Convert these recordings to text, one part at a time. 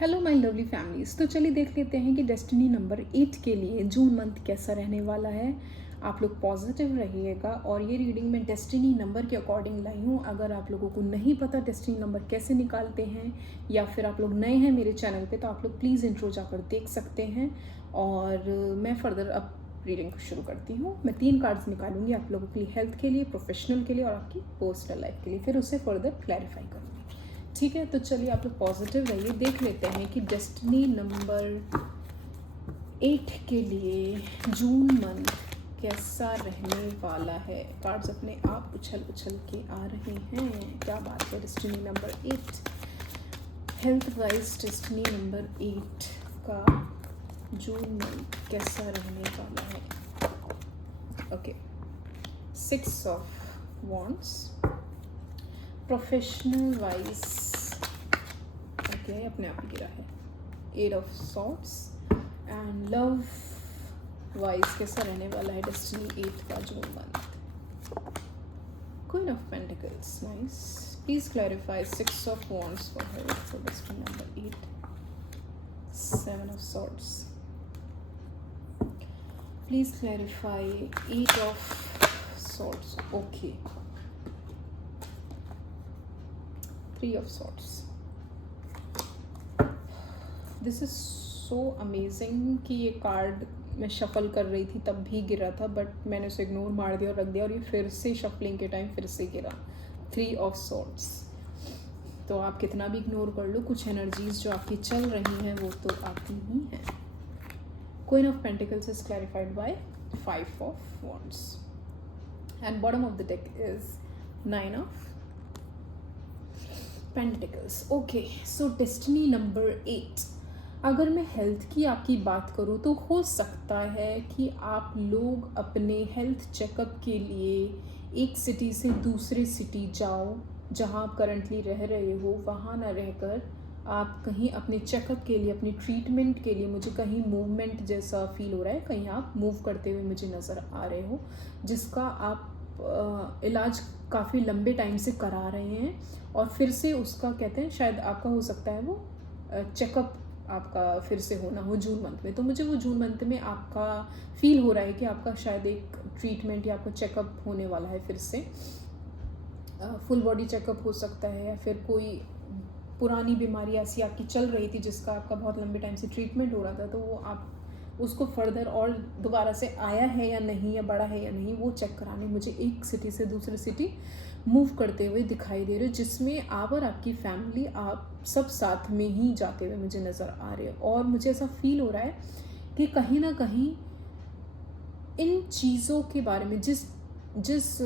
Hello my lovely families. तो चलिए देख लेते हैं कि डेस्टिनी नंबर 8 के लिए जून मंथ कैसा रहने वाला है। आप लोग पॉजिटिव रहिएगा और ये रीडिंग मैं डेस्टिनी नंबर के अकॉर्डिंग लाई हूँ। अगर आप लोगों को नहीं पता डेस्टिनी नंबर कैसे निकालते हैं या फिर आप लोग नए हैं मेरे चैनल पे, तो आप लोग प्लीज़ इंट्रो जाकर देख सकते हैं। और मैं फर्दर अब रीडिंग को शुरू करती हूँ। मैं 3 कार्ड्स निकालूंगी आप लोगों के लिए, हेल्थ के लिए, प्रोफेशनल के लिए और आपकी पर्सनल लाइफ के लिए, फिर उसे फर्दर क्लैरिफाई करूँगी। ठीक है, तो चलिए आप लोग पॉजिटिव रहिए। देख लेते हैं कि डेस्टिनी नंबर 8 के लिए जून मंथ कैसा रहने वाला है। कार्ड्स अपने आप उछल उछल के आ रहे हैं, क्या बात है। Destiny number 8 health wise, destiny number 8 का जून मंथ कैसा रहने वाला है। Okay, 6 of wands. Professional wise okay, अपने आप ही गिरा है। 8 of swords. And love wise कैसा रहने वाला है डेस्टिनी 8 का June month. Queen of pentacles, nice. Please clarify 6 of wands for her for destiny number 8। 7 of swords. Please clarify 8 of swords. Okay, 3 of swords. This is so amazing कि ये card मैं shuffle कर रही थी तब भी गिरा था, बट मैंने उसे इग्नोर मार दिया और रख दिया और ये फिर से शफलिंग के टाइम फिर से गिरा। 3 of swords। तो आप कितना भी इग्नोर कर लो, कुछ एनर्जीज जो आपकी चल रही हैं वो तो आती ही हैं। Queen of pentacles is clarified by 5 of wands and bottom of the deck is 9 of pentacles. Okay, so destiny number 8, अगर मैं हेल्थ की आपकी बात करूँ तो हो सकता है कि आप लोग अपने हेल्थ चेकअप के लिए एक सिटी से दूसरे सिटी जाओ। जहाँ आप करंटली रह रहे हो वहाँ ना रहकर आप कहीं अपने चेकअप के लिए, अपनी ट्रीटमेंट के लिए, मुझे कहीं मूवमेंट जैसा फील हो रहा है। कहीं आप मूव करते हुए मुझे नज़र आ रहे हो, जिसका आप इलाज काफ़ी लंबे टाइम से करा रहे हैं और फिर से उसका कहते हैं शायद आपका हो सकता है वो चेकअप आपका फिर से होना हो जून मंथ में। तो मुझे वो जून मंथ में आपका फील हो रहा है कि आपका शायद एक ट्रीटमेंट या आपका चेकअप होने वाला है फिर से। फुल बॉडी चेकअप हो सकता है या फिर कोई पुरानी बीमारी ऐसी आपकी चल रही थी जिसका आपका बहुत लंबे टाइम से ट्रीटमेंट हो रहा था, तो वो आप उसको फर्दर और दोबारा से आया है या नहीं, या बढ़ा है या नहीं, वो चेक कराने मुझे एक सिटी से दूसरी सिटी मूव करते हुए दिखाई दे रहे हो, जिसमें आप और आपकी फैमिली, आप सब साथ में ही जाते हुए मुझे नज़र आ रहे हो। और मुझे ऐसा फील हो रहा है कि कहीं ना कहीं इन चीज़ों के बारे में, जिस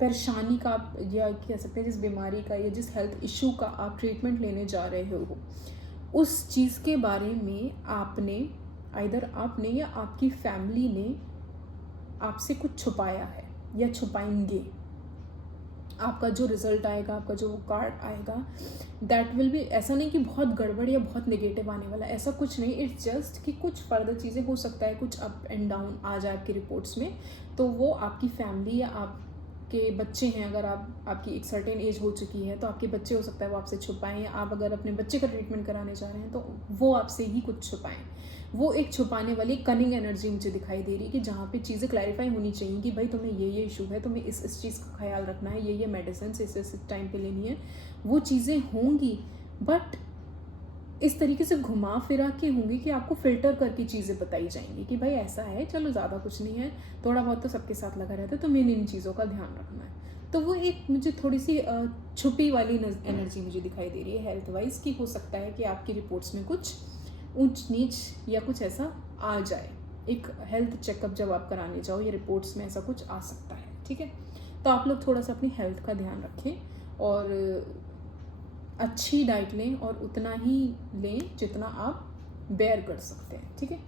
परेशानी का आप या कह सकते हैं जिस बीमारी का या जिस हेल्थ इशू का आप ट्रीटमेंट लेने जा रहे हो, उस चीज़ के बारे में आपने आइदर आपने या आपकी फैमिली ने आपसे कुछ छुपाया है या छुपाएंगे। आपका जो रिजल्ट आएगा, आपका जो कार्ड आएगा, दैट विल बी, ऐसा नहीं कि बहुत गड़बड़ या बहुत नेगेटिव आने वाला, ऐसा कुछ नहीं। इट्स जस्ट कि कुछ फर्दर चीज़ें हो सकता है, कुछ अप एंड डाउन आ जाए आपकी रिपोर्ट्स में, तो वो आपकी फैमिली या आपके बच्चे हैं, अगर आपकी एक सर्टेन एज हो चुकी है तो आपके बच्चे हो सकता है वो आपसे छुपाएं, या आप अगर अपने बच्चे का ट्रीटमेंट कराने जा रहे हैं तो वो आपसे ही कुछ छुपाएं। वो एक छुपाने वाली कनिंग एनर्जी मुझे दिखाई दे रही है कि जहाँ पे चीज़ें क्लैरिफाई होनी चाहिए कि भाई तुम्हें ये इशू है, तुम्हें इस चीज़ का ख्याल रखना है, ये मेडिसिन इस टाइम पे लेनी है, वो चीज़ें होंगी, बट इस तरीके से घुमा फिरा के होंगी कि आपको फ़िल्टर करके चीज़ें बताई जाएंगी कि भाई ऐसा है, चलो ज़्यादा कुछ नहीं है, थोड़ा बहुत तो सबके साथ लगा रहता है, तो मैंने इन चीज़ों का ध्यान रखना है। तो वो एक मुझे थोड़ी सी छुपी वाली एनर्जी मुझे दिखाई दे रही है हेल्थ वाइज, कि हो सकता है कि आपकी रिपोर्ट्स में कुछ ऊंच नीच या कुछ ऐसा आ जाए। एक हेल्थ चेकअप जब आप कराने जाओ या रिपोर्ट्स में ऐसा कुछ आ सकता है। ठीक है, तो आप लोग थोड़ा सा अपनी हेल्थ का ध्यान रखें और अच्छी डाइट लें और उतना ही लें जितना आप बेयर कर सकते हैं। ठीक है,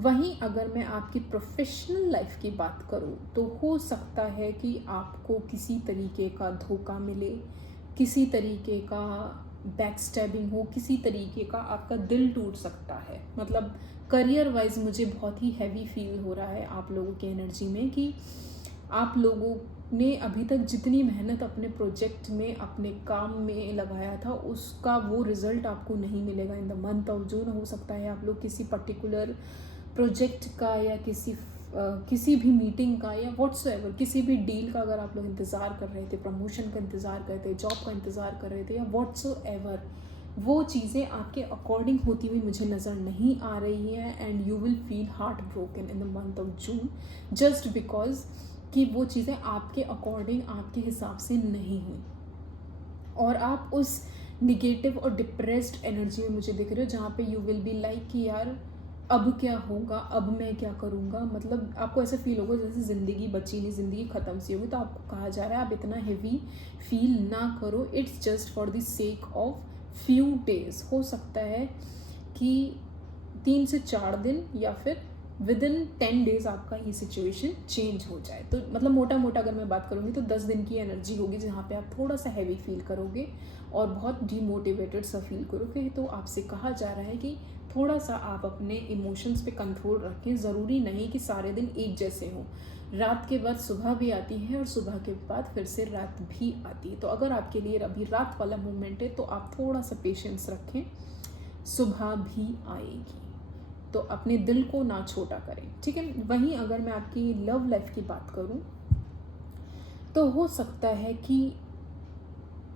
वहीं अगर मैं आपकी प्रोफेशनल लाइफ की बात करूं तो हो सकता है कि आपको किसी तरीके का धोखा मिले, किसी तरीके का बैक स्टैबिंग हो, किसी तरीके का आपका दिल टूट सकता है। मतलब करियर वाइज मुझे बहुत ही हैवी फील हो रहा है आप लोगों की एनर्जी में कि आप लोगों आपने अभी तक जितनी मेहनत अपने प्रोजेक्ट में, अपने काम में लगाया था, उसका वो रिज़ल्ट आपको नहीं मिलेगा in the month of June. हो सकता है आप लोग किसी पर्टिकुलर प्रोजेक्ट का या किसी भी मीटिंग का या व्हाट्सएवर किसी भी डील का अगर आप लोग इंतज़ार कर रहे थे, प्रमोशन का इंतज़ार कर रहे थे, जॉब का इंतज़ार कर रहे थे या व्हाट्सएवर, वो चीज़ें आपके अकॉर्डिंग होती हुई मुझे नज़र नहीं आ रही है। And you will feel heart broken in the month of June just because कि वो चीज़ें आपके अकॉर्डिंग, आपके हिसाब से नहीं हुई, और आप उस निगेटिव और डिप्रेस्ड एनर्जी में मुझे दिख रहे हो, जहाँ पे यू विल बी लाइक कि यार अब क्या होगा, अब मैं क्या करूँगा। मतलब आपको ऐसा फील होगा जैसे ज़िंदगी बची नहीं, ज़िंदगी ख़त्म सी होगी। तो आपको कहा जा रहा है आप इतना हैवी फील ना करो, it's just for the sake of few days. हो सकता है कि 3 से 4 दिन या फिर विदिन 10 डेज़ आपका ये सिचुएशन चेंज हो जाए। तो मतलब मोटा मोटा अगर मैं बात करूँगी तो 10 दिन की एनर्जी होगी जहाँ पे आप थोड़ा सा हैवी फील करोगे और बहुत डीमोटिवेटेड सा फील करोगे। तो आपसे कहा जा रहा है कि थोड़ा सा आप अपने इमोशंस पे कंट्रोल रखें। ज़रूरी नहीं कि सारे दिन एक जैसे हों, रात के बाद सुबह भी आती है और सुबह के बाद फिर से रात भी आती है। तो अगर आपके लिए अभी रात वाला मोमेंट है तो आप थोड़ा सा पेशेंस रखें, सुबह भी आएगी। तो अपने दिल को ना छोटा करें, ठीक है। वहीं अगर मैं आपकी लव लाइफ की बात करूं तो हो सकता है कि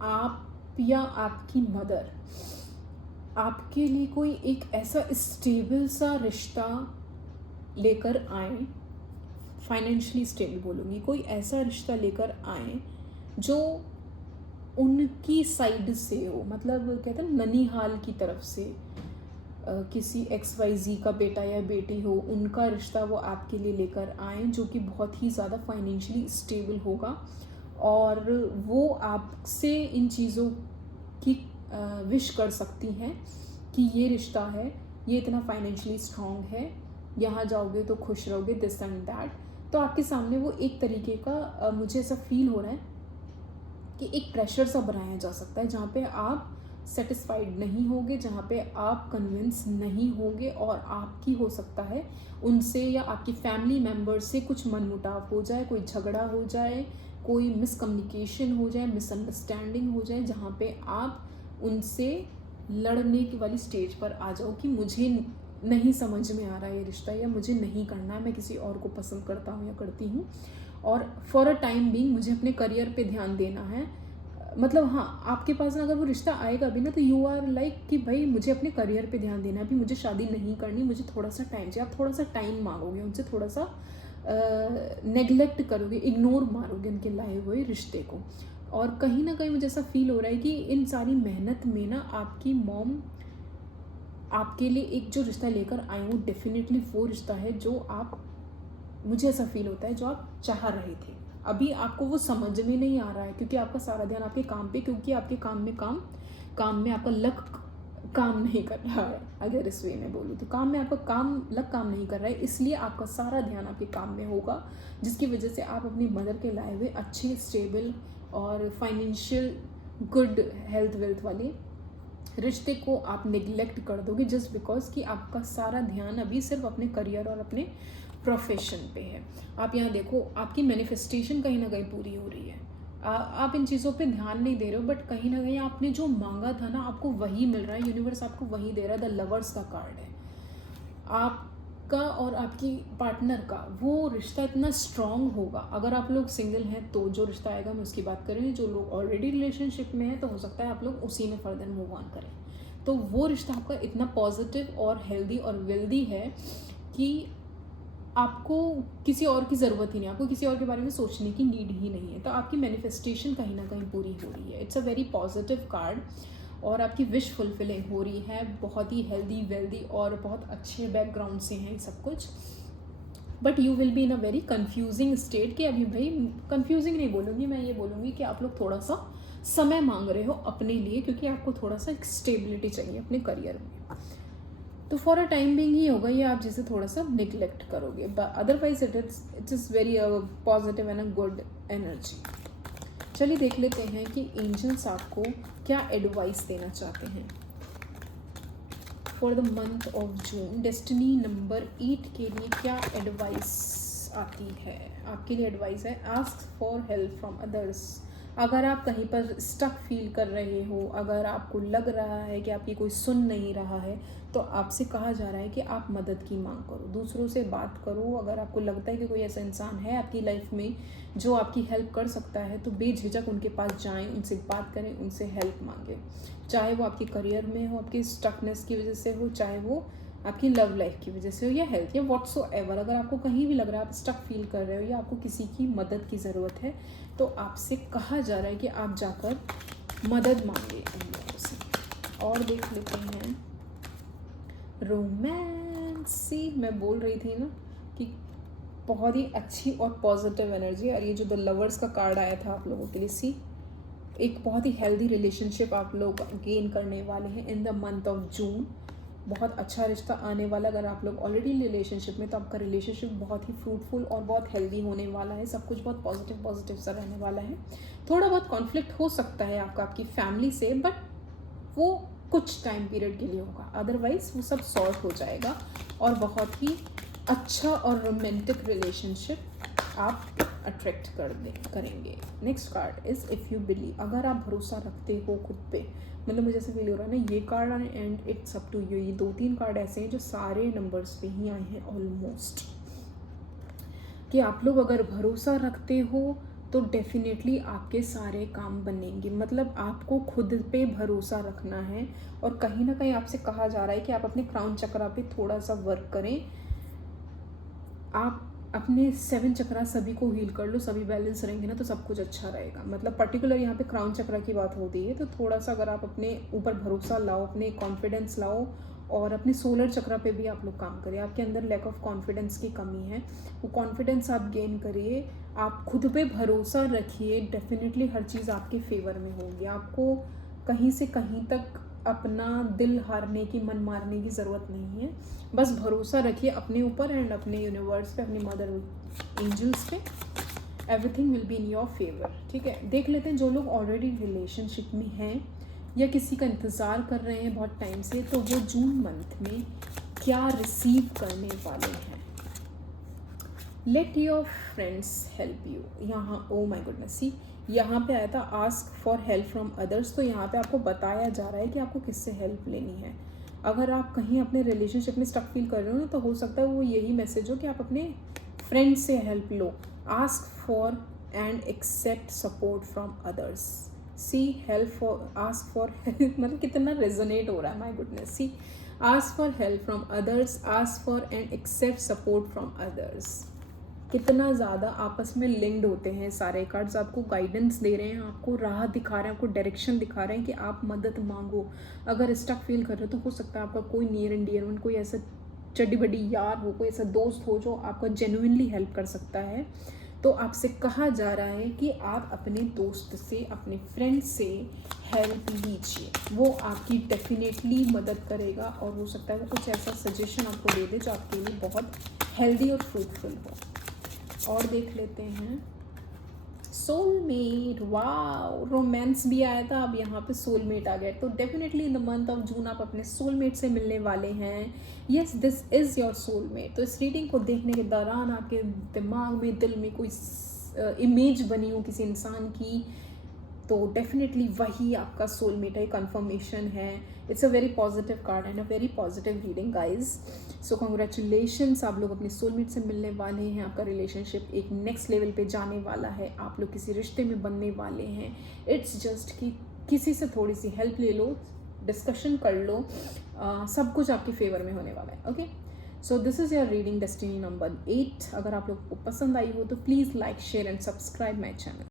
आप या आपकी मदर आपके लिए कोई एक ऐसा स्टेबल सा रिश्ता लेकर आए, फाइनेंशियली स्टेबल बोलूँगी, कोई ऐसा रिश्ता लेकर आए जो उनकी साइड से हो। मतलब कहते हैं ननिहाल की तरफ से किसी XYZ का बेटा या बेटी हो, उनका रिश्ता वो आपके लिए लेकर आए जो कि बहुत ही ज़्यादा फाइनेंशियली स्टेबल होगा, और वो आपसे इन चीज़ों की विश कर सकती हैं कि ये रिश्ता है, ये इतना फाइनेंशियली स्ट्रॉन्ग है, यहाँ जाओगे तो खुश रहोगे, दिस एंड दैट। तो आपके सामने वो एक तरीके का मुझे ऐसा फील हो रहा है कि एक प्रेशर सा बनाया जा सकता है जहाँ पे आप सेटिस्फाइड नहीं होगे, जहाँ पे आप कन्विंस नहीं होगे, और आपकी हो सकता है उनसे या आपकी फैमिली मेम्बर से कुछ मनमुटाव हो जाए, कोई झगड़ा हो जाए, कोई मिसकम्युनिकेशन हो जाए, मिसअंडरस्टैंडिंग हो जाए, जहाँ पे आप उनसे लड़ने की वाली स्टेज पर आ जाओ कि मुझे नहीं समझ में आ रहा है ये रिश्ता, या मुझे नहीं करना है, मैं किसी और को पसंद करता हूँ या करती हूँ, और फॉर अ टाइम बीइंग मुझे अपने करियर पे ध्यान देना है। मतलब हाँ, आपके पास अगर वो रिश्ता आएगा भी ना तो यू आर लाइक कि भाई मुझे अपने करियर पे ध्यान देना है, अभी मुझे शादी नहीं करनी, मुझे थोड़ा सा टाइम चाहिए। आप थोड़ा सा टाइम मांगोगे उनसे, थोड़ा सा नेग्लेक्ट करोगे, इग्नोर मारोगे उनके लाए हुए रिश्ते को। और कहीं ना कहीं मुझे ऐसा फील हो रहा है कि इन सारी मेहनत में ना आपकी मॉम आपके लिए एक जो रिश्ता लेकर आए वो डेफिनेटली वो रिश्ता है जो आप, मुझे ऐसा फील होता है, जो आप चाह रहे थे। अभी आपको वो समझ में नहीं आ रहा है क्योंकि आपका सारा ध्यान आपके काम पे, क्योंकि आपके काम में आपका लक काम नहीं कर रहा है। अगर इस वे में बोलूँ तो काम में आपका लक काम नहीं कर रहा है, इसलिए आपका सारा ध्यान आपके काम में होगा, जिसकी वजह से आप अपनी मदर के लाए हुए अच्छे स्टेबल और फाइनेंशियल गुड हेल्थ वेल्थ वाले रिश्ते को आप निगलेक्ट कर दोगे जस्ट बिकॉज कि आपका सारा ध्यान अभी सिर्फ अपने करियर और अपने प्रोफेशन पे है। आप यहाँ देखो, आपकी मैनिफेस्टेशन कहीं ना कहीं पूरी हो रही है, आप इन चीज़ों पे ध्यान नहीं दे रहे हो, बट कहीं ना कहीं आपने जो मांगा था ना आपको वही मिल रहा है, यूनिवर्स आपको वही दे रहा है। द लवर्स का कार्ड है, आपका और आपकी पार्टनर का वो रिश्ता इतना स्ट्रॉन्ग होगा। अगर आप लोग सिंगल हैं तो जो रिश्ता आएगा मैं उसकी बात करूँगी, जो लोग ऑलरेडी रिलेशनशिप में हैं तो हो सकता है आप लोग उसी में फर्दर मूव ऑन करें। तो वो रिश्ता आपका इतना पॉजिटिव और हेल्दी और वेल्दी है कि आपको किसी और की ज़रूरत ही नहीं, आपको किसी और के बारे में सोचने की नीड ही नहीं है। तो आपकी मैनिफेस्टेशन कहीं ना कहीं पूरी हो रही है। It's a very positive card, और आपकी विश फुलफिलिंग हो रही है। बहुत ही हेल्दी वेल्दी और बहुत अच्छे बैकग्राउंड से हैं सब कुछ, but you will be in a very confusing state कि अभी भाई, कन्फ्यूजिंग नहीं बोलूँगी मैं, ये बोलूँगी कि आप लोग थोड़ा सा समय मांग रहे हो अपने लिए, क्योंकि आपको थोड़ा सा एक स्टेबिलिटी चाहिए अपने करियर में। तो फॉर अ टाइम बिंग ही होगा ये, आप जिसे थोड़ा सा निगलेक्ट करोगे, otherwise it is very positive and a good energy. चलिए देख लेते हैं कि एंजल्स आपको क्या एडवाइस देना चाहते हैं for the month of June. Destiny number 8 के लिए क्या एडवाइस एडवाइस आती है, आपके लिए एडवाइस है, ask for help from others. अगर आप कहीं पर स्टक फील कर रहे हो, अगर आपको लग रहा है कि आपकी कोई सुन नहीं रहा है, तो आपसे कहा जा रहा है कि आप मदद की मांग करो, दूसरों से बात करो। अगर आपको लगता है कि कोई ऐसा इंसान है आपकी लाइफ में जो आपकी हेल्प कर सकता है, तो बेझिझक उनके पास जाएं, उनसे बात करें, उनसे हेल्प मांगें। चाहे वो आपके करियर में हो, आपकी स्टकनेस की वजह से हो, चाहे वो आपकी लव लाइफ की वजह से हो, या हेल्थ, या व्हाट्सोएवर। अगर आपको कहीं भी लग रहा है आप स्टक फील कर रहे हो या आपको किसी की मदद की ज़रूरत है, तो आपसे कहा जा रहा है कि आप जाकर मदद मांगे उन लोगों से। और देख लेते हैं रोमांस। सी, मैं बोल रही थी ना कि बहुत ही अच्छी और पॉजिटिव एनर्जी। और ये जो द लवर्स का कार्ड आया था आप लोगों के लिए, सी, एक बहुत ही हेल्दी रिलेशनशिप आप लोग गेन करने वाले हैं in the month of June. बहुत अच्छा रिश्ता आने वाला। अगर आप लोग ऑलरेडी रिलेशनशिप में, तो आपका रिलेशनशिप बहुत ही फ्रूटफुल और बहुत हेल्दी होने वाला है। सब कुछ बहुत पॉजिटिव सा रहने वाला है। थोड़ा बहुत कॉन्फ्लिक्ट हो सकता है आपकी फैमिली से, बट वो कुछ टाइम पीरियड के लिए होगा, अदरवाइज वो सब सॉर्ट हो जाएगा और बहुत ही अच्छा और रोमांटिक रिलेशनशिप आप अट्रैक्ट करेंगे। Next card is if you believe. अगर आप भरोसा रखते हो खुद पे, मतलब मुझे ऐसा फील हो रहा है ना, ये card and it's up to you, ये 2-3 कार्ड ऐसे हैं जो सारे नंबर्स पे ही आए हैं ऑलमोस्ट, कि आप लोग अगर भरोसा रखते हो तो डेफिनेटली आपके सारे काम बनेंगे। मतलब आपको खुद पे भरोसा रखना है। और कहीं ना कहीं आपसे कहा जा रहा है कि आप अपने क्राउन चक्रा पे थोड़ा सा वर्क करें। आप अपने 7 चक्रा सभी को हील कर लो, सभी बैलेंस रहेंगे ना, तो सब कुछ अच्छा रहेगा। मतलब पर्टिकुलर यहाँ पे क्राउन चक्रा की बात होती है, तो थोड़ा सा अगर आप अपने ऊपर भरोसा लाओ, अपने कॉन्फिडेंस लाओ, और अपने सोलर चक्रा पे भी आप लोग काम करिए। आपके अंदर लैक ऑफ कॉन्फिडेंस की कमी है, वो कॉन्फिडेंस आप गेन करिए, आप खुद पे भरोसा रखिए। डेफिनेटली हर चीज़ आपके फेवर में होगी। आपको कहीं से कहीं तक अपना दिल हारने की, मन मारने की ज़रूरत नहीं है। बस भरोसा रखिए अपने ऊपर एंड अपने यूनिवर्स पे, अपने मदर एंजल्स पे। Everything will be in your favour. ठीक है, देख लेते हैं जो लोग ऑलरेडी रिलेशनशिप में हैं या किसी का इंतज़ार कर रहे हैं बहुत टाइम से, तो वो जून मंथ में क्या रिसीव करने वाले हैं। Let your friends help you. यहाँ ओ माई गुडनेस, सी, यहाँ पे आया था ask for help from others. तो यहाँ पे आपको बताया जा रहा है कि आपको किससे हेल्प लेनी है। अगर आप कहीं अपने रिलेशनशिप में स्टक फील कर रहे हो ना, तो हो सकता है वो यही मैसेज हो कि आप अपने फ्रेंड से हेल्प लो। Ask for and accept support from others. See, help for, ask for मतलब कितना रेजोनेट हो रहा है, my goodness. See, ask for help from others, ask for and accept support from others. कितना ज़्यादा आपस में लिंक्ड होते हैं सारे कार्ड्स। आपको गाइडेंस दे रहे हैं, आपको राह दिखा रहे हैं, आपको डायरेक्शन दिखा रहे हैं कि आप मदद मांगो। अगर स्टक फील कर रहे हो, तो हो सकता है आपका कोई नियर एंड डियर वन, कोई ऐसा चड्डी बड्डी यार हो, कोई ऐसा दोस्त हो जो आपका जेन्युइनली हेल्प कर सकता है। तो आपसे कहा जा रहा है कि आप अपने दोस्त से, अपने फ्रेंड से हेल्प लीजिए। वो आपकी डेफिनेटली मदद करेगा, और हो सकता है वो कुछ ऐसा सजेशन आपको दे दे जो आपके लिए बहुत हेल्दी और फ्रूटफुल हो। और देख लेते हैं सोलमेट। वाओ, रोमांस भी आया था, अब यहाँ पे सोलमेट आ गया। तो definitely in the month of June आप अपने सोलमेट से मिलने वाले हैं। Yes, this is your soulmate. तो इस रीडिंग को देखने के दौरान आपके दिमाग में, दिल में कोई इमेज बनी हो किसी इंसान की, तो डेफिनेटली वही आपका सोलमेट है, कंफर्मेशन है। It's a very positive card and a very positive reading guys. So congratulations, आप लोग अपने सोलमेट से मिलने वाले हैं। आपका रिलेशनशिप एक नेक्स्ट लेवल पे जाने वाला है। आप लोग किसी रिश्ते में बनने वाले हैं। इट्स जस्ट कि किसी से थोड़ी सी हेल्प ले लो, डिस्कशन कर लो, सब कुछ आपके फेवर में होने वाला है। Okay, so this is your reading destiny number 8। अगर आप लोग को पसंद आई हो तो please like, share and subscribe my channel.